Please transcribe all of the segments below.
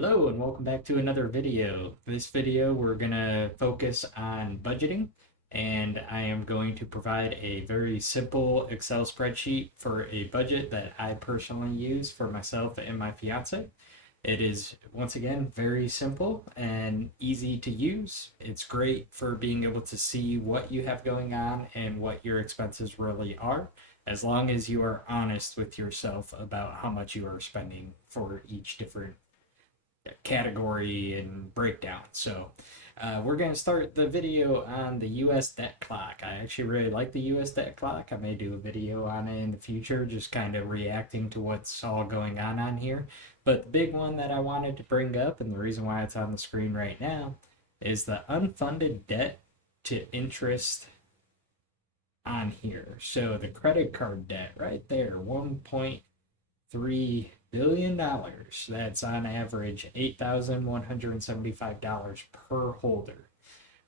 Hello and welcome back to another video. This video we're going to focus on budgeting, and I am going to provide a very simple Excel spreadsheet for a budget that I personally use for myself and my fiance. It is once again very simple and easy to use. It's great for being able to see what you have going on and what your expenses really are, as long as you are honest with yourself about how much you are spending for each different category and breakdown. So we're going to start the video on the US debt clock. I actually really like the US debt clock. I may do a video on it in the future, just kind of reacting to what's all going on here. But the big one that I wanted to bring up, and the reason why it's on the screen right now, is the unfunded debt to interest on here. So the credit card debt right there, 1.3 billion. That's on average $8,175 per holder.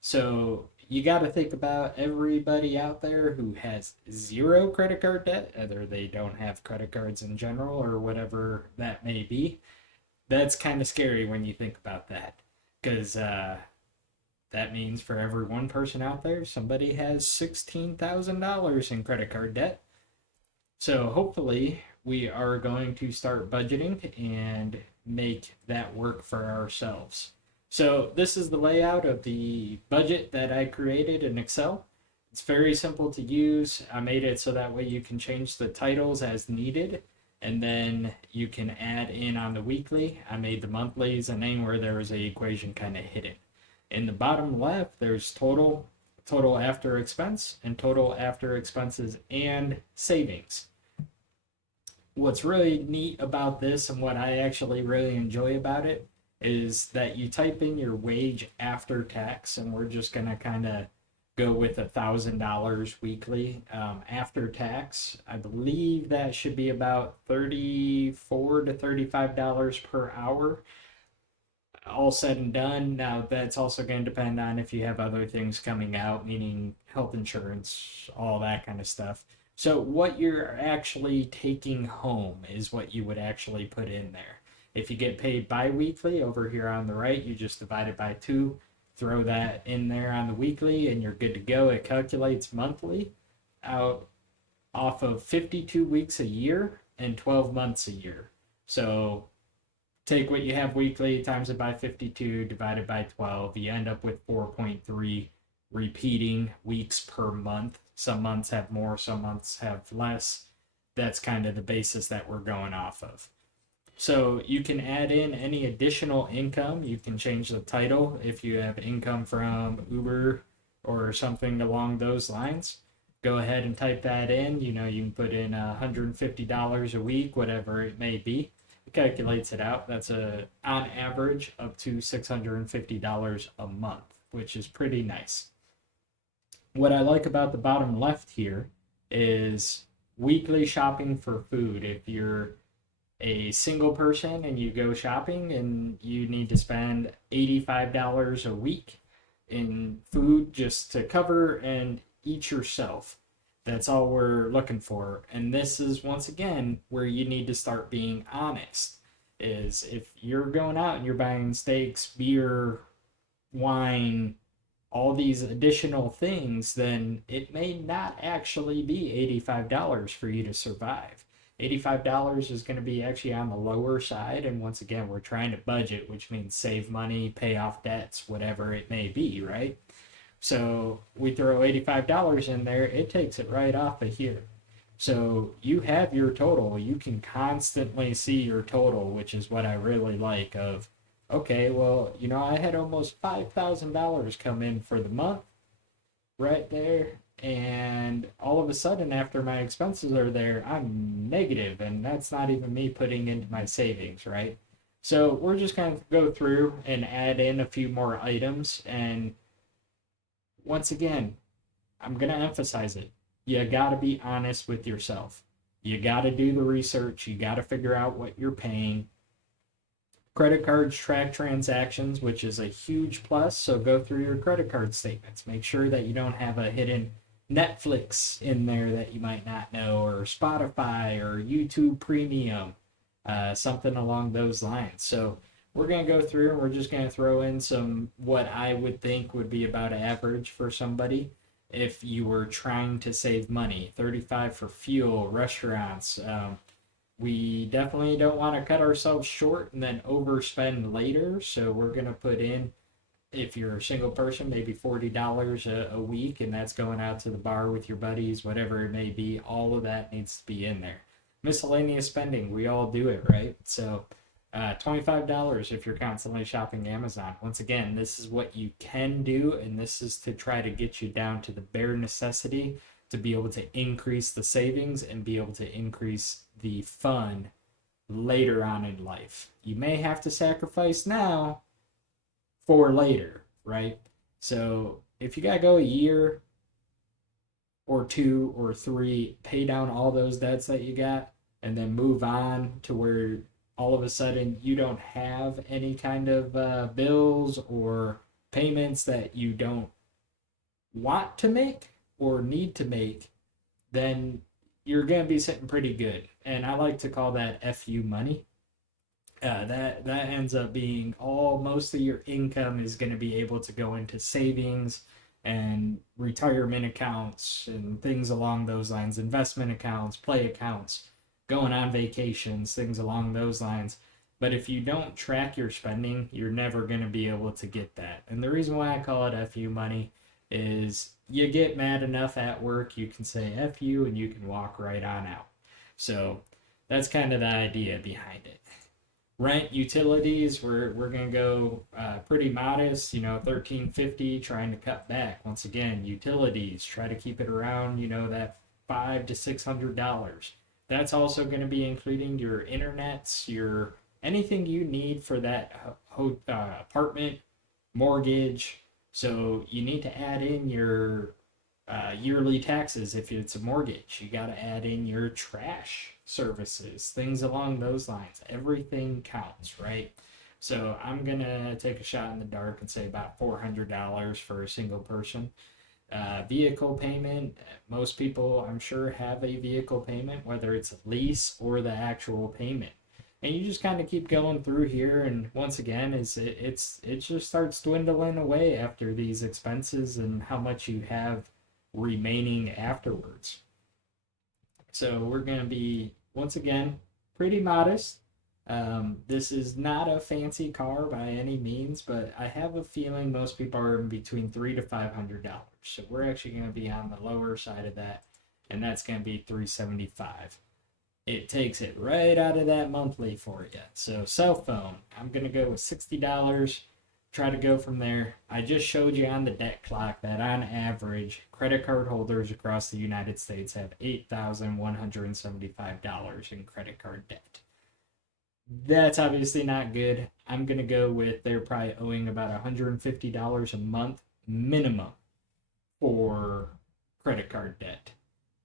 So you got to think about everybody out there who has zero credit card debt, either they don't have credit cards in general or whatever that may be. That's kind of scary when you think about that, because that means for every one person out there, somebody has $16,000 in credit card debt. So hopefully we are going to start budgeting and make that work for ourselves. So this is the layout of the budget that I created in Excel. It's very simple to use. I made it so that way you can change the titles as needed, and then you can add in on the weekly. I made the monthlies and anywhere there was a equation kind of hidden. In the bottom left, there's total after expense, and total after expenses and savings. What's really neat about this, and what I actually really enjoy about it, is that you type in your wage after tax, and we're just gonna kind of go with $1,000 weekly after tax. I believe that should be about $34 to $35 per hour, all said and done. Now that's also going to depend on if you have other things coming out, meaning health insurance, all that kind of stuff. So what you're actually taking home is what you would actually put in there. If you get paid bi-weekly, over here on the right, you just divide it by 2, throw that in there on the weekly, and you're good to go. It calculates monthly out off of 52 weeks a year and 12 months a year. So take what you have weekly, times it by 52, divided by 12, you end up with 4.3 repeating weeks per month. Some months have more, some months have less. That's kind of the basis that we're going off of. So you can add in any additional income. You can change the title if you have income from Uber or something along those lines. Go ahead and type that in. You can put in $150 a week, whatever it may be. It calculates it out. That's on average up to $650 a month, which is pretty nice. What I like about the bottom left here is weekly shopping for food. If you're a single person and you go shopping and you need to spend $85 a week in food just to cover and eat yourself, that's all we're looking for. And this is once again where you need to start being honest. Is if you're going out and you're buying steaks, beer, wine, all these additional things, then it may not actually be $85 for you to survive. $85 is going to be actually on the lower side. And once again, we're trying to budget, which means save money, pay off debts, whatever it may be, right? So we throw $85 in there, it takes it right off of here. So you have your total. You can constantly see your total, which is what I really like of, okay, well, I had almost $5,000 come in for the month right there. And all of a sudden, after my expenses are there, I'm negative, and that's not even me putting into my savings, right? So we're just going to go through and add in a few more items. And once again, I'm going to emphasize it. You got to be honest with yourself. You got to do the research. You got to figure out what you're paying. Credit cards track transactions, which is a huge plus. So go through your credit card statements. Make sure that you don't have a hidden Netflix in there that you might not know, or Spotify or YouTube Premium, something along those lines. So we're going to go through and we're just going to throw in some what I would think would be about average for somebody if you were trying to save money. 35 for fuel, restaurants. We definitely don't want to cut ourselves short and then overspend later. So we're going to put in, if you're a single person, maybe $40 a week, and that's going out to the bar with your buddies, whatever it may be. All of that needs to be in there. Miscellaneous spending, we all do it, right? So $25 if you're constantly shopping Amazon. Once again, this is what you can do, and this is to try to get you down to the bare necessity to be able to increase the savings and be able to increase the fun later on in life. You may have to sacrifice now for later, right? So if you got to go a year or 2 or 3, pay down all those debts that you got, and then move on to where all of a sudden you don't have any kind of bills or payments that you don't want to make or need to make, then you're going to be sitting pretty good. And I like to call that FU money. That ends up being most of your income is going to be able to go into savings and retirement accounts and things along those lines, investment accounts, play accounts, going on vacations, things along those lines. But if you don't track your spending, you're never going to be able to get that. And the reason why I call it FU money is you get mad enough at work, you can say FU and you can walk right on out. So that's kind of the idea behind it. Rent, utilities, we're gonna go pretty modest, $13.50, trying to cut back. Once again, utilities, try to keep it around, that $500 to $600. That's also going to be including your internets, your anything you need for that apartment, mortgage. So you need to add in your yearly taxes if it's a mortgage. You got to add in your trash services, things along those lines. Everything counts, right? So I'm going to take a shot in the dark and say about $400 for a single person. Vehicle payment, most people I'm sure have a vehicle payment, whether it's a lease or the actual payment. And you just kind of keep going through here, and once again, it just starts dwindling away after these expenses and how much you have remaining afterwards. So we're going to be, once again, pretty modest. This is not a fancy car by any means, but I have a feeling most people are in between $300 to $500. So we're actually going to be on the lower side of that, and that's going to be $375. It takes it right out of that monthly for you. So cell phone, I'm going to go with $60. Try to go from there. I just showed you on the debt clock that on average, credit card holders across the United States have $8,175 in credit card debt. That's obviously not good. I'm going to go with they're probably owing about $150 a month minimum for credit card debt.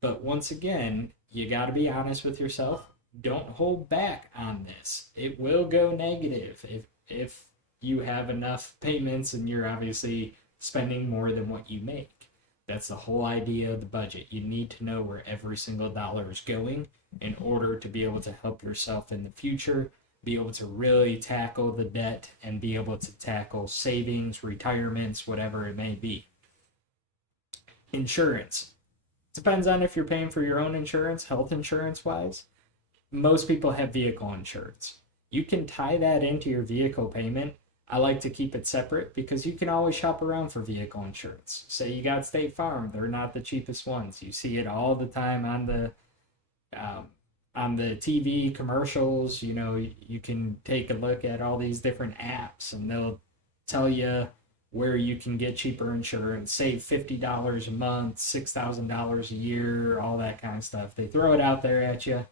But once again, you got to be honest with yourself. Don't hold back on this. It will go negative if you have enough payments and you're obviously spending more than what you make. That's the whole idea of the budget. You need to know where every single dollar is going in order to be able to help yourself in the future, be able to really tackle the debt and be able to tackle savings, retirements, whatever it may be. Insurance. Depends on if you're paying for your own insurance, health insurance wise. Most people have vehicle insurance. You can tie that into your vehicle payment. I like to keep it separate because you can always shop around for vehicle insurance. Say you got State Farm, they're not the cheapest ones. You see it all the time on the TV commercials. You can take a look at all these different apps and they'll tell you where you can get cheaper insurance, save $50 a month, $6,000 a year, all that kind of stuff. They throw it out there at you,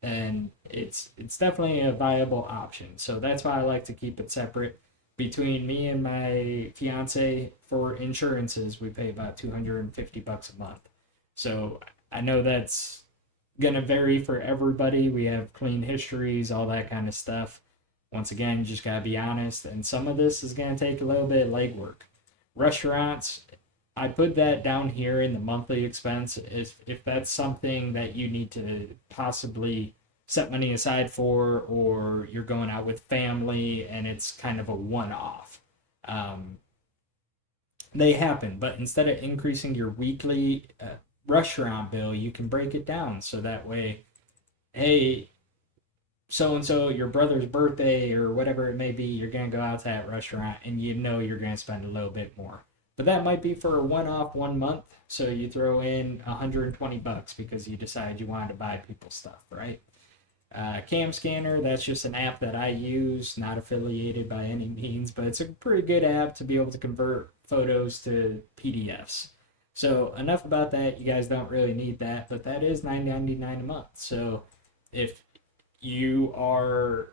and it's definitely a viable option. So that's why I like to keep it separate. Between me and my fiance for insurances, we pay about $250 a month. So I know that's gonna vary for everybody. We have clean histories, all that kind of stuff. Once again, you just gotta be honest, and some of this is gonna take a little bit of legwork. Restaurants, I put that down here in the monthly expense. If that's something that you need to possibly set money aside for, or you're going out with family and it's kind of a one-off. Um, they happen, but instead of increasing your weekly restaurant bill, you can break it down so that way, hey, so and so, your brother's birthday or whatever it may be, you're going to go out to that restaurant and you know you're going to spend a little bit more. But that might be for a one off 1 month. So you throw in $120 because you decide you wanted to buy people stuff, right? Cam Scanner, that's just an app that I use, not affiliated by any means, but it's a pretty good app to be able to convert photos to PDFs. So enough about that. You guys don't really need that, but that is $9.99 a month. So if you are,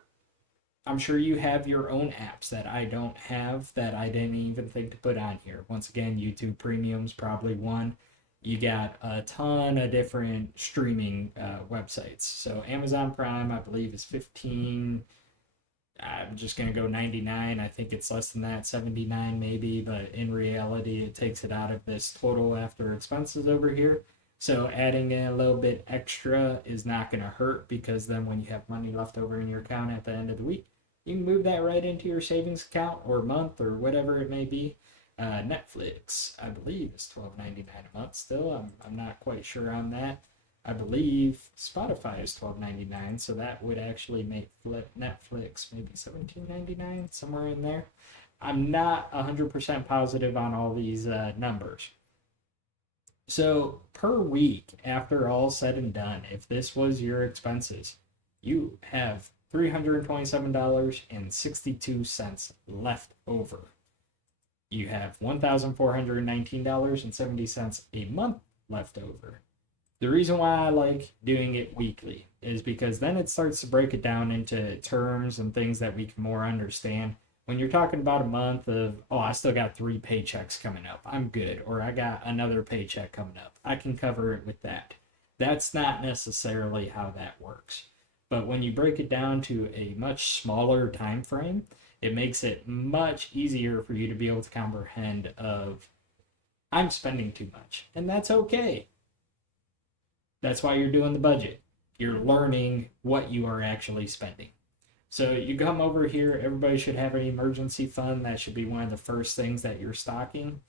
I'm sure you have your own apps that I don't have that I didn't even think to put on here. Once again, YouTube Premium's probably one. You got a ton of different streaming websites. So Amazon Prime, I believe, is 15. I'm just gonna go 99. I think it's less than that, 79 maybe, but in reality, it takes it out of this total after expenses over here. So adding in a little bit extra is not gonna hurt because then when you have money left over in your account at the end of the week, you can move that right into your savings account or month or whatever it may be. Netflix, I believe, is $12.99 a month still. I'm not quite sure on that. I believe Spotify is $12.99, so that would actually make Netflix maybe $17.99, somewhere in there. I'm not 100% positive on all these numbers. So per week, after all said and done, if this was your expenses, you have $327.62 left over. You have $1,419.70 a month left over. The reason why I like doing it weekly is because then it starts to break it down into terms and things that we can more understand. When you're talking about a month of, oh, I still got 3 paychecks coming up, I'm good, or I got another paycheck coming up, I can cover it with that. That's not necessarily how that works. But when you break it down to a much smaller time frame, it makes it much easier for you to be able to comprehend of, I'm spending too much, and that's okay. That's why you're doing the budget. You're learning what you are actually spending. So you come over here, everybody should have an emergency fund. That should be one of the first things that you're stocking.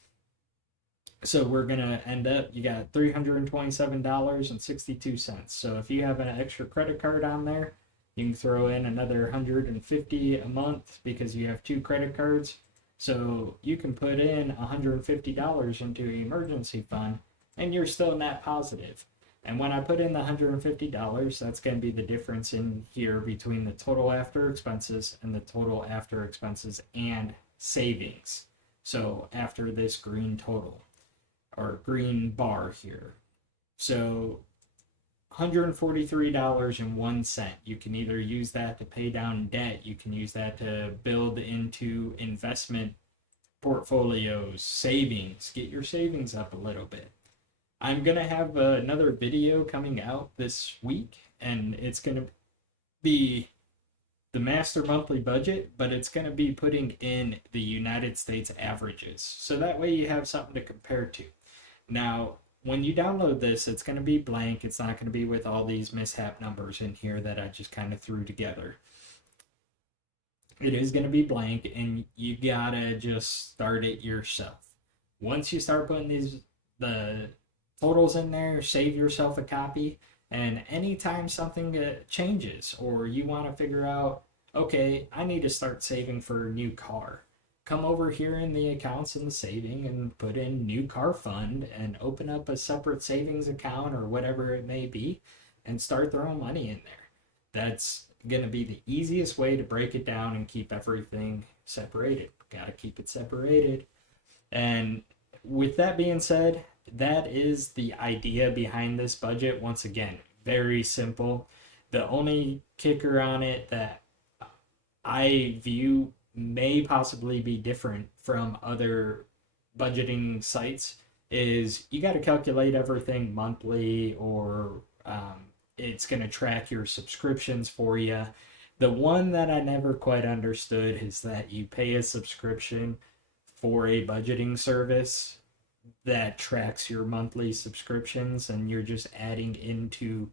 So we're going to end up, you got $327.62. So if you have an extra credit card on there, you can throw in another $150 a month because you have 2 credit cards. So you can put in $150 into an emergency fund and you're still net positive. And when I put in the $150, that's going to be the difference in here between the total after expenses and the total after expenses and savings. So after this green total or green bar here. So $143.01. You can either use that to pay down debt, you can use that to build into investment portfolios, savings, get your savings up a little bit. I'm going to have another video coming out this week, and it's going to be the master monthly budget, but it's going to be putting in the United States averages. So that way you have something to compare to. Now, when you download this, it's going to be blank. It's not going to be with all these mishap numbers in here that I just kind of threw together. It is going to be blank, and you got to just start it yourself. Once you start putting the totals in there, save yourself a copy, and anytime something changes or you want to figure out, okay, I need to start saving for a new car, come over here in the accounts and the saving and put in new car fund and open up a separate savings account or whatever it may be and start throwing money in there. That's going to be the easiest way to break it down and keep everything separated. Got to keep it separated. And with that being said, that is the idea behind this budget. Once again, very simple. The only kicker on it that I view may possibly be different from other budgeting sites is you got to calculate everything monthly, or it's going to track your subscriptions for you. The one that I never quite understood is that you pay a subscription for a budgeting service that tracks your monthly subscriptions, and you're just adding into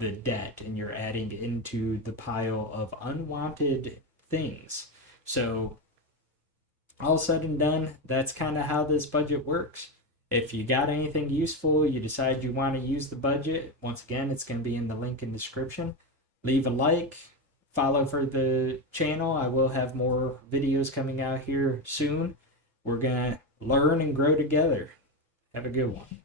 the debt and you're adding into the pile of unwanted things. So, all said and done, that's kind of how this budget works. If you got anything useful, you decide you want to use the budget, once again, it's going to be in the link in the description. Leave a like, follow for the channel. I will have more videos coming out here soon. We're going to learn and grow together. Have a good one.